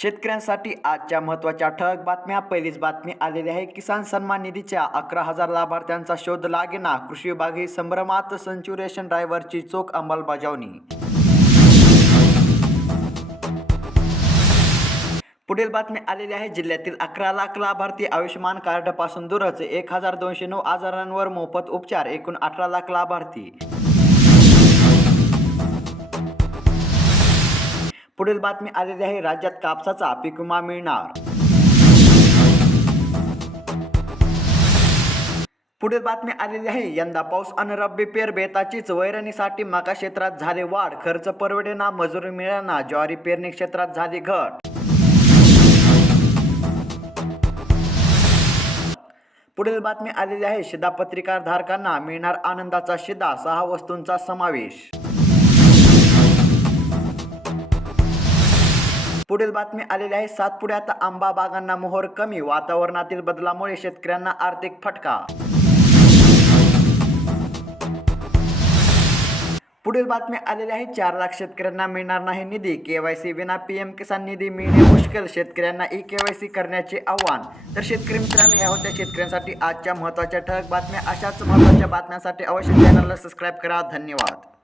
शेतकऱ्यांसाठी आजच्या महत्त्वाच्या ठळक बातम्या. पहिलीच बातमी आलेली आहे किसान सन्मान निधीच्या अकरा हजार लाभार्थ्यांचा शोध लागेना. कृषी विभाग ही संभ्रमात सेंच्युरेशन ड्रायव्हरची चोख अंमलबजावणी. पुढील बातमी आलेली आहे जिल्ह्यातील अकरा लाख लाभार्थी आयुष्यमान कार्डपासून दूरच. एक हजार दोनशे नऊ आजारांवर मोफत उपचार एकूण अठरा लाख लाभार्थी. पुढील बातमी आलेली आहे राज्यात कापसाचा पीक विमा मिळणार. पुढील बातमी आलेली आहे यंदा पाऊस अन रब्बी पेर बेताचीच. वैरणीसाठी मका क्षेत्रात झाले वाढ. खर्च परवडेना मजुरी मिळेना. ज्वारी पेरणी क्षेत्रात झाली घट. पुढील बातमी आलेली आहे शिधापत्रिका धारकांना मिळणार आनंदाचा शिधा सहा वस्तूंचा समावेश. पुढील बातमी आलेली आहे. सातपुड्यात आंबा बागांना मोहर कमी वातावरणातील बदलामुळे शेतकऱ्यांना आर्थिक फटका. पुढील बातमी आलेली आहे. चार लाख शेतकऱ्यांना मिळणार नाही निधी. केवायसी विना पीएम किसान निधी मिळणे मुश्किल. शेतकऱ्यांना ई केवायसी करण्याचे आव्हान. तर शेतकरी मित्रांनो ह्या होत्या शेतकऱ्यांसाठी आजच्या महत्त्वाच्या ठळक बातम्या. अशाच महत्त्वाच्या बातम्यांसाठी अवश्य चॅनलला सबस्क्राईब करा. धन्यवाद.